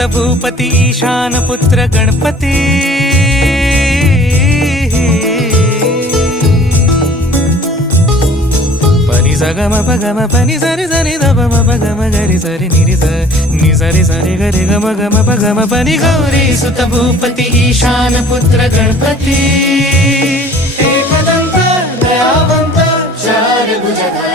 सुत भूपती ईशान पुत्र गणपती पनी सगम पगम पनी सरि सरि द पम पगम गरि सरि निरि स नि सरि सरि गरि गम गम पगम पनी गौरी सुत भूपती ईशान पुत्र गणपती एकदंत दयावंत चार भुजधारी